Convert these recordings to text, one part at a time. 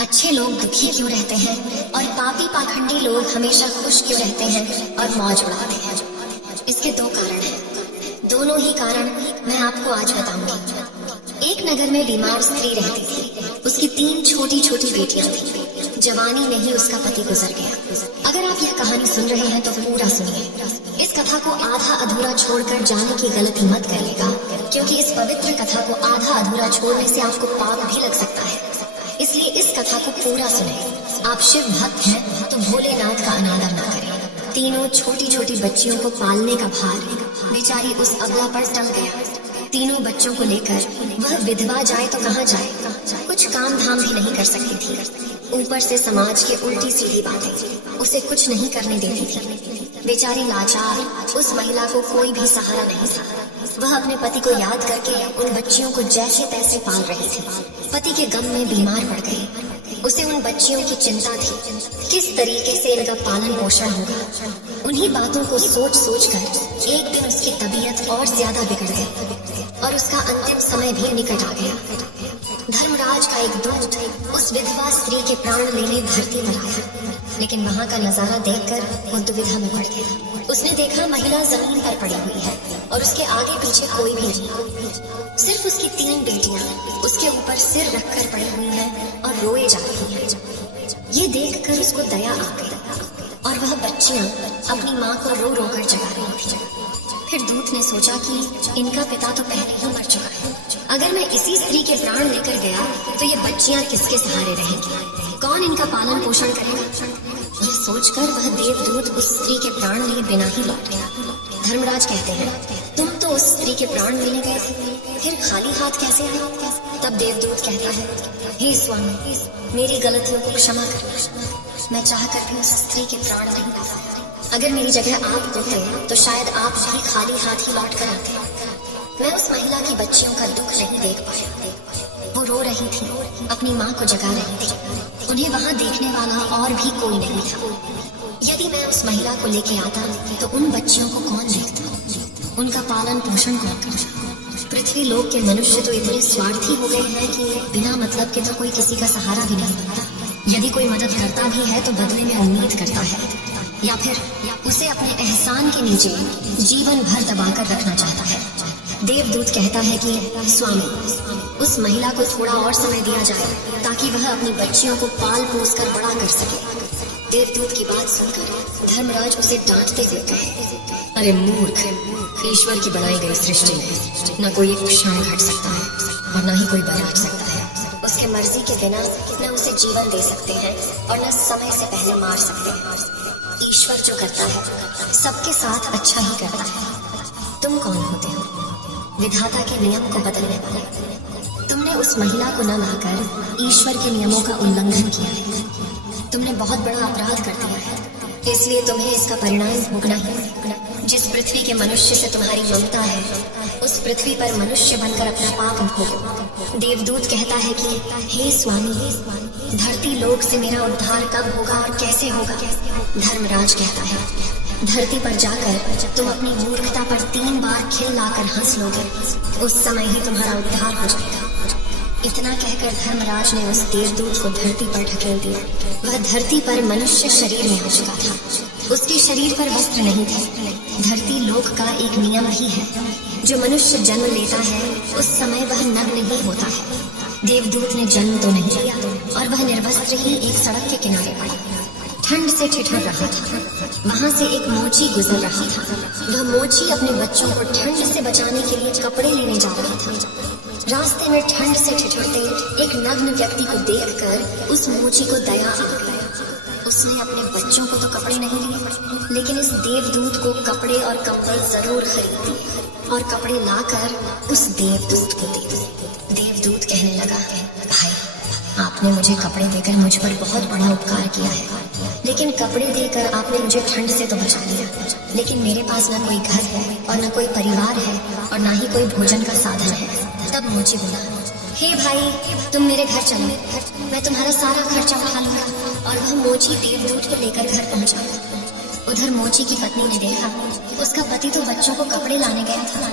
अच्छे लोग दुखी क्यों रहते हैं और पापी पाखंडी लोग हमेशा खुश क्यों रहते हैं और मौज उड़ाते हैं? इसके दो कारण हैं। दोनों ही कारण मैं आपको आज बताऊंगी। एक नगर में बीमार स्त्री रहती थी। उसकी 3 छोटी छोटी बेटियां थी। जवानी में ही उसका पति गुजर गया। अगर आप यह कहानी सुन रहे हैं तो पूरा सुनिए। इस कथा को आधा अधूरा छोड़कर जाने की गलती मत करिएगा, क्योंकि इस पवित्र कथा को आधा अधूरा छोड़ने से आपको पाप भी लग सकता है। इसलिए इस कथा को पूरा सुने। आप शिव भक्त हैं तो भोलेनाथ का अनादर न करें। तीनों छोटी छोटी बच्चियों को पालने का भार बेचारी उस अबला पर टल गया। तीनों बच्चों को लेकर वह विधवा जाए तो कहाँ जाए, कुछ काम धाम भी नहीं कर सकती थी। ऊपर से समाज के उल्टी सीधी बातें उसे कुछ नहीं करने देती थी। बेचारी लाचार उस महिला को कोई भी सहारा नहीं था। वह अपने पति को याद करके उन बच्चियों को जैसे तैसे पाल रही थी। पति के गम में बीमार पड़ गई। उसे उन बच्चियों की चिंता थी, किस तरीके से इनका पालन पोषण होगा। उन्हीं बातों को सोच सोच कर एक दिन उसकी तबीयत और ज्यादा बिगड़ गई और उसका अंतिम समय भी निकट आ गया। धर्मराज का एक दूत उस विधवा स्त्री के प्राण लेने धरती पर आया, लेकिन वहाँ का नजारा देखकर वो दुविधा में पड़ गया। उसने देखा महिला जमीन पर पड़ी हुई है और उसके आगे पीछे कोई भी नहीं। सिर्फ उसकी 3 बेटियां उसके ऊपर सिर रखकर पड़ी हुई हैं और रोए जा रही हैं। ये देखकर उसको दया आ गई और वह बच्चियां अपनी माँ को रो रो कर जगा रही थी। फिर दूत ने सोचा कि इनका पिता तो पहले ही मर चुका है। अगर मैं इसी स्त्री के प्राण लेकर गया तो ये बच्चियां किसके सहारे रहेंगी? कौन इनका पालन पोषण करेगा? यह सोचकर वह देवदूत उस स्त्री के प्राण लिए बिना ही लौट गया। धर्मराज कहते हैं, तुम तो उस स्त्री के प्राण लेने गए थे, फिर खाली हाथ कैसे आए? तब देवदूत कहता है, हे स्वामी, मेरी गलतियों को क्षमा करना। मैं चाहकर भी उस स्त्री के प्राण नहीं ला पाया। अगर मेरी जगह आप होते तो शायद आप भी खाली हाथ ही लौट कर आते। मैं उस महिला की बच्चियों का दुख नहीं देख पाया। वो रो रही थी, अपनी माँ को जगा रही थी। उन्हें वहाँ देखने वाला और भी कोई नहीं था। यदि मैं उस महिला को लेके आता तो उन बच्चियों को कौन देखता? उनका पालन पोषण कौन करता? पृथ्वी लोक के मनुष्य तो इतने स्वार्थी हो गए हैं कि बिना मतलब के तो कोई किसी का सहारा भी नहीं बनता। यदि कोई मदद करता भी है तो बदले में उम्मीद करता है, या फिर उसे अपने एहसान के नीचे जीवन भर दबाकर रखना चाहता है। देवदूत कहता है कि स्वामी, उस महिला को थोड़ा और समय दिया जाए ताकि वह अपनी बच्चियों को पाल पोस कर बड़ा कर सके। देवदूत की बात सुनकर धर्मराज उसे डांटते हुए कहे, अरे मूर्ख, ईश्वर की बनाई गई सृष्टि में न कोई एक क्षण घट सकता है और न ही कोई बैठ सकता है। उसके मर्जी के बिना न उसे जीवन दे सकते हैं और न समय से पहले मार सकते हैं। ईश्वर जो करता है सबके साथ अच्छा ही करता है। तुम कौन होते हो विधाता के नियम को बदलने वाले? तुमने उस महिला को न लाकर ईश्वर के नियमों का उल्लंघन किया है। तुमने बहुत बड़ा अपराध कर दिया है, इसलिए तुम्हें इसका परिणाम भोगना ही पड़ेगा। जिस पृथ्वी के मनुष्य से तुम्हारी ममता है, उस पृथ्वी पर मनुष्य बनकर अपना पाप भोगो। देवदूत कहता है कि हे स्वामी, धरती लोक से मेरा उद्धार कब होगा और कैसे होगा? धर्मराज कहता है, धरती पर जाकर तुम अपनी मूर्खता पर 3 बार खिल लाकर हंस लोगे, उस समय ही तुम्हारा उद्धार हो जाएगा। इतना कहकर धर्मराज ने उस देवदूत को धरती पर ढकेल दिया। वह धरती पर मनुष्य शरीर में हो चुका था। उसके शरीर पर वस्त्र नहीं थे। धरती लोक का एक नियम ही है, जो मनुष्य जन्म लेता है उस समय वह नग्न ही होता है। देवदूत ने जन्म तो नहीं लिया और वह निर्वस्त्र ही एक सड़क के किनारे पड़ा। ठंड से ठिठुर रहा था। वहाँ से एक मोची गुजर रहा था। वह मोची अपने बच्चों को ठंड से बचाने के लिए कपड़े लेने जा रहा था। रास्ते में ठंड से ठिठुरते एक नग्न व्यक्ति को देखकर उस मोची को दया आ गई। उसने अपने बच्चों को तो कपड़े नहीं लिए, लेकिन इस देवदूत को कपड़े और कंबल जरूर खरीद दिए और कपड़े लाकर उस देवदूत को दे दिए। देवदूत कहने लगा, भाई, आपने मुझे कपड़े देकर मुझ पर बहुत बड़ा उपकार किया है, लेकिन कपड़े देकर आपने मुझे ठंड से तो बचा लिया, लेकिन मेरे पास न कोई घर है और न कोई परिवार है और न ही कोई भोजन का साधन है। तब मोची बोला, हे भाई, तुम मेरे घर चलो, मैं तुम्हारा सारा खर्चा उठा लूंगा। और वह मोची देवदूत को लेकर घर पहुंचा। उधर मोची की पत्नी ने देखा, उसका पति तो बच्चों को कपड़े लाने गया था,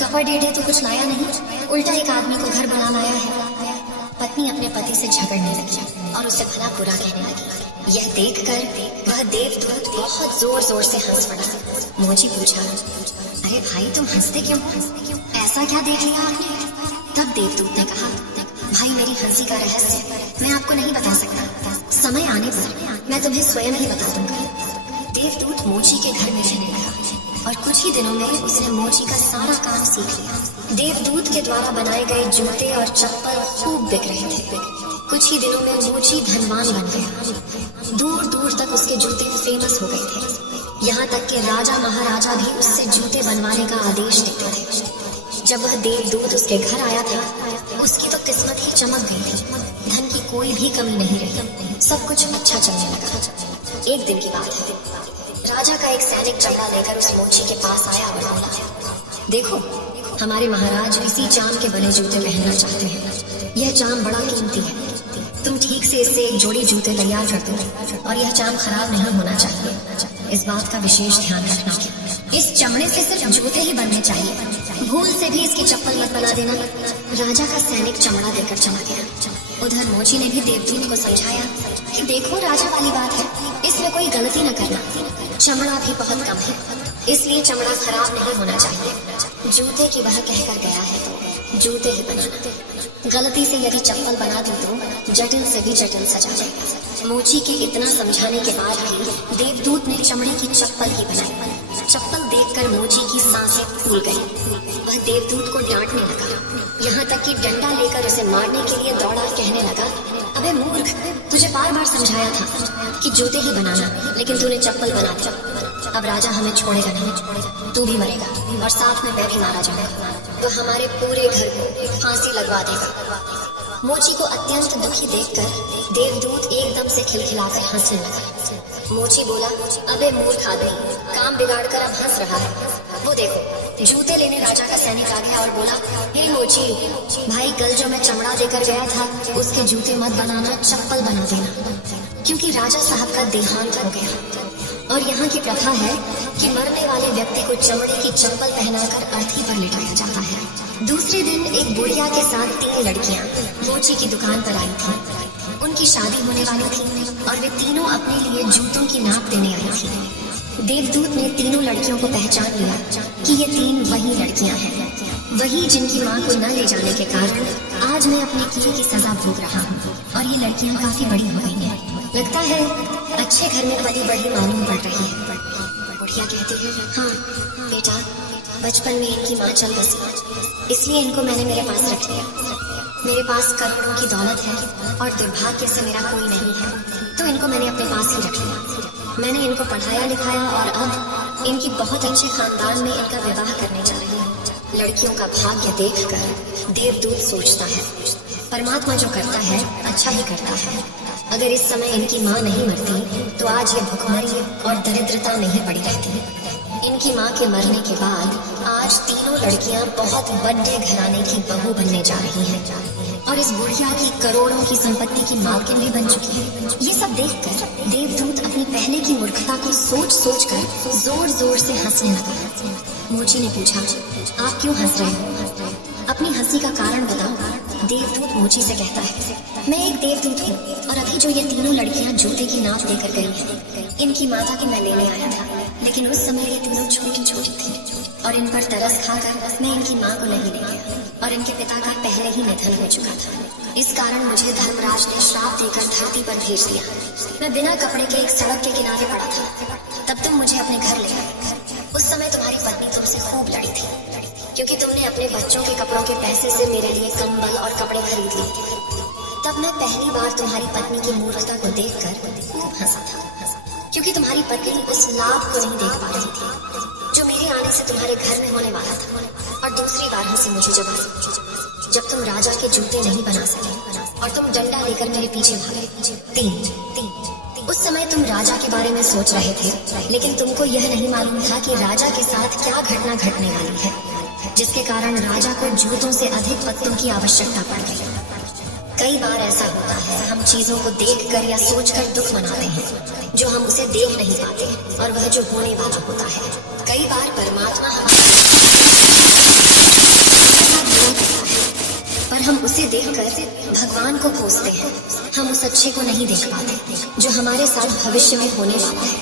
कपड़े डेढ़े तो कुछ लाया नहीं, उल्टा एक आदमी को घर बना लाया है। पत्नी अपने पति से झगड़ने लगी और उसे भला बुरा कहने लगी। यह देखकर वह देवदूत बहुत जोर जोर से हंस पड़ा। मोची पूछा, अरे भाई तुम हंसते क्यों? ऐसा क्या देख लिया आपने? तब देवदूत ने कहा, भाई मेरी हंसी का रहस्य मैं आपको नहीं बता सकता, समय आने पर मैं तुम्हें स्वयं ही बता दूंगा। देवदूत मोची के घर में रहने लगा और कुछ ही दिनों में उसने मोची का सारा काम सीख लिया। देवदूत के द्वारा बनाए गए जूते और चप्पल खूब बिक रहे थे। कुछ ही दिनों में मोची धनवान बन गया। दूर दूर तक उसके जूते फेमस हो गए थे। यहाँ तक कि राजा महाराजा भी उससे जूते बनवाने का आदेश देते थे। जब वह देवदूत उसके घर आया था, उसकी तो किस्मत ही चमक गई थी। धन की कोई भी कमी नहीं रही, सब कुछ अच्छा चलने लगा। एक दिन की बात है, राजा का एक सैनिक चमड़ा लेकर उस मोची के पास आया और बोला, देखो हमारे महाराज इसी चाम के बने जूते पहनना चाहते हैं। यह चाम बड़ा कीमती है, तुम ठीक से इससे एक जोड़ी जूते तैयार कर दो और यह चाम खराब नहीं होना चाहिए। इस बात का विशेष ध्यान रखना। इस चमड़े से सिर्फ जूते ही बनने चाहिए, भूल से भी इसकी चप्पल मत बना देना। राजा का सैनिक चमड़ा देकर चला गया। उधर मोची ने भी देवदूत को समझाया कि देखो राजा वाली बात है, इसमें कोई गलती न करना। चमड़ा भी बहुत कम है, इसलिए चमड़ा खराब नहीं होना चाहिए। जूते की वह कहकर गया है तो जूते ही बनाना। गलती से यदि चप्पल बना दूं तो जटिल से भी जटिल सजा जाएगा। मोची के इतना समझाने के बाद भी देवदूत ने चमड़े की चप्पल ही बनाई। चप्पल देखकर मोची की सांसें फूल गई। वह देवदूत को डांटने लगा, यहाँ तक कि डंडा लेकर उसे मारने के लिए दौड़ा, कहने लगा, अबे मूर्ख, तुझे बार बार समझाया था कि जूते ही बनाना, लेकिन तूने चप्पल बना दी। अब राजा हमें छोड़ेगा नहीं, तू भी मरेगा और साथ में मैं भी मारा जाऊंगा। तो हमारे पूरे घर को फांसी लगवा देगा। मोची को अत्यंत दुखी देखकर देवदूत एकदम से खिलखिलाकर हंसने लगा। मोची बोला, अबे मूर्ख आदमी, काम बिगाड़कर अब हंस रहा है। वो देखो जूते लेने राजा का सैनिक आ गया और बोला, हे मोची भाई, कल जो मैं चमड़ा देकर गया था उसके जूते मत बनाना, चप्पल बना देना, क्योंकि राजा साहब का देहांत हो गया और यहाँ की प्रथा है कि मरने वाले व्यक्ति को चमड़े की चप्पल पहनाकर अर्थी पर लिटाया जाता है। दूसरे दिन एक बुढ़िया के साथ 3 लड़कियां मोची की दुकान पर आई थी। उनकी शादी होने वाली थी और वे तीनों अपने लिए जूतों की नाप देने आई थी। देवदूत ने तीनों लड़कियों को पहचान लिया कि ये 3 वही लड़कियां हैं, वही जिनकी माँ को न ले जाने के कारण आज मैं अपने किए की सजा भोग रहा हूँ। और ये लड़कियां काफी बड़ी हो गई हैं, लगता है अच्छे घर में पली बड़ी मालूम पड़ रही है। बुढ़िया कहती है, हाँ बेटा, बचपन में इनकी माँ चल बसी, इसलिए इनको मैंने मेरे पास रख लिया। मेरे पास करोड़ों की दौलत है और दुर्भाग्य से मेरा कोई नहीं है, तो इनको मैंने अपने पास ही रख लिया। मैंने इनको पढ़ाया लिखाया और अब इनकी बहुत अच्छे खानदान में इनका विवाह करने जा रही हूँ। लड़कियों का भाग्य देखकर देवदूत सोचता है, परमात्मा जो करता है अच्छा ही करता है। अगर इस समय इनकी माँ नहीं मरती तो आज ये भुखमरी और दरिद्रता में ही पड़ी रहती। इनकी माँ के मरने के बाद आज तीनों लड़कियाँ बहुत बड़े घराने की बहू बनने जा रही हैं और इस बुढ़िया की करोड़ों की संपत्ति की मालकिन भी बन चुकी है। ये सब देखकर देवदूत अपनी पहले की मूर्खता को सोच सोच कर जोर जोर से हंसने लगा। मोची ने पूछा, आप क्यों हंस रहे हो? अपनी हंसी का कारण बताओ। देवदूत मोची से कहता है, मैं एक देवदूत हूँ और अभी जो ये तीनों लड़कियाँ जूते की नाप देकर गई हैं, इनकी माता की मैं लेने आया था, लेकिन उस समय ये तीनों छोटी छोटी थी और इन पर तरस खाकर मैं इनकी माँ को नहीं ले गया और इनके पिता का पहले ही निधन हो चुका था। इस कारण मुझे धर्मराज ने श्राप देकर धरती पर भेज दिया। मैं बिना कपड़े के एक सड़क के किनारे पड़ा था, तब तुम मुझे अपने घर ले आए। उस समय तुम्हारी पत्नी तुमसे खूब लड़ी थी, क्योंकि तुमने अपने बच्चों के कपड़ों के पैसे से मेरे लिए कंबल और कपड़े खरीद लिए थे। तब मैं पहली बार तुम्हारी पत्नी की मूर्खता को देखकर खूब हंसा था, क्योंकि तुम्हारी पत्नी उस लाभ को नहीं देख पा रही थी जो मेरे आने से तुम्हारे घर में होने वाला था। और दूसरी बार हंसी मुझे जब तुम राजा के जूते नहीं बना सके और तुम डंडा लेकर मेरे पीछे भागे। 3 उस समय तुम राजा के बारे में सोच रहे थे, लेकिन तुमको यह नहीं मालूम था कि राजा के साथ क्या घटना घटने वाली है, जिसके कारण राजा को जूतों से अधिक पत्तों की आवश्यकता पड़ गई। कई बार ऐसा होता है, हम चीजों को देखकर या सोचकर दुख मनाते हैं जो हम उसे देख नहीं पाते और वह जो होने वाला होता है। कई बार परमात्मा हमारे पर और हम उसे देखकर भगवान को कोसते हैं। हम उस अच्छे को नहीं देख पाते जो हमारे साथ भविष्य में होने वाला है।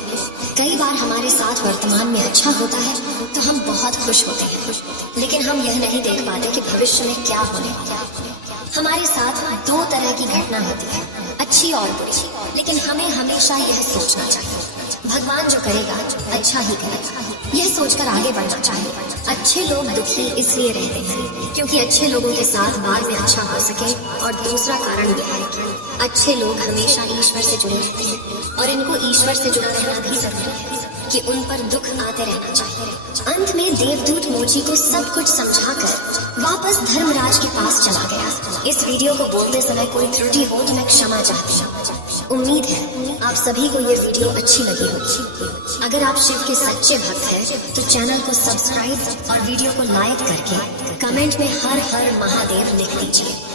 कई बार हमारे साथ वर्तमान में अच्छा होता है तो हम बहुत खुश होते हैं, लेकिन हम यह नहीं देख पाते कि भविष्य में क्या होने वाला है। हमारे साथ दो तरह की घटना होती है, अच्छी और बुरी, लेकिन हमें हमेशा यह सोचना चाहिए भगवान जो करेगा अच्छा ही करेगा। यह सोचकर आगे बढ़ना चाहिए। अच्छे लोग दुखी इसलिए रहते हैं क्योंकि अच्छे लोगों के साथ बाद में अच्छा हो सके, और दूसरा कारण यह है कि अच्छे लोग हमेशा ईश्वर से जुड़े रहते हैं और इनको ईश्वर से जुड़ा रहना भी जरूरी है कि उन पर दुख आते रहना चाहिए। अंत में देवदूत मोची को सब कुछ समझाकर वापस धर्मराज के पास चला गया। इस वीडियो को बोलते समय कोई त्रुटि हो तो मैं क्षमा चाहती हूँ। उम्मीद है आप सभी को ये वीडियो अच्छी लगी होगी। अगर आप शिव के सच्चे भक्त हैं तो चैनल को सब्सक्राइब और वीडियो को लाइक करके कमेंट में हर हर महादेव लिख दीजिए।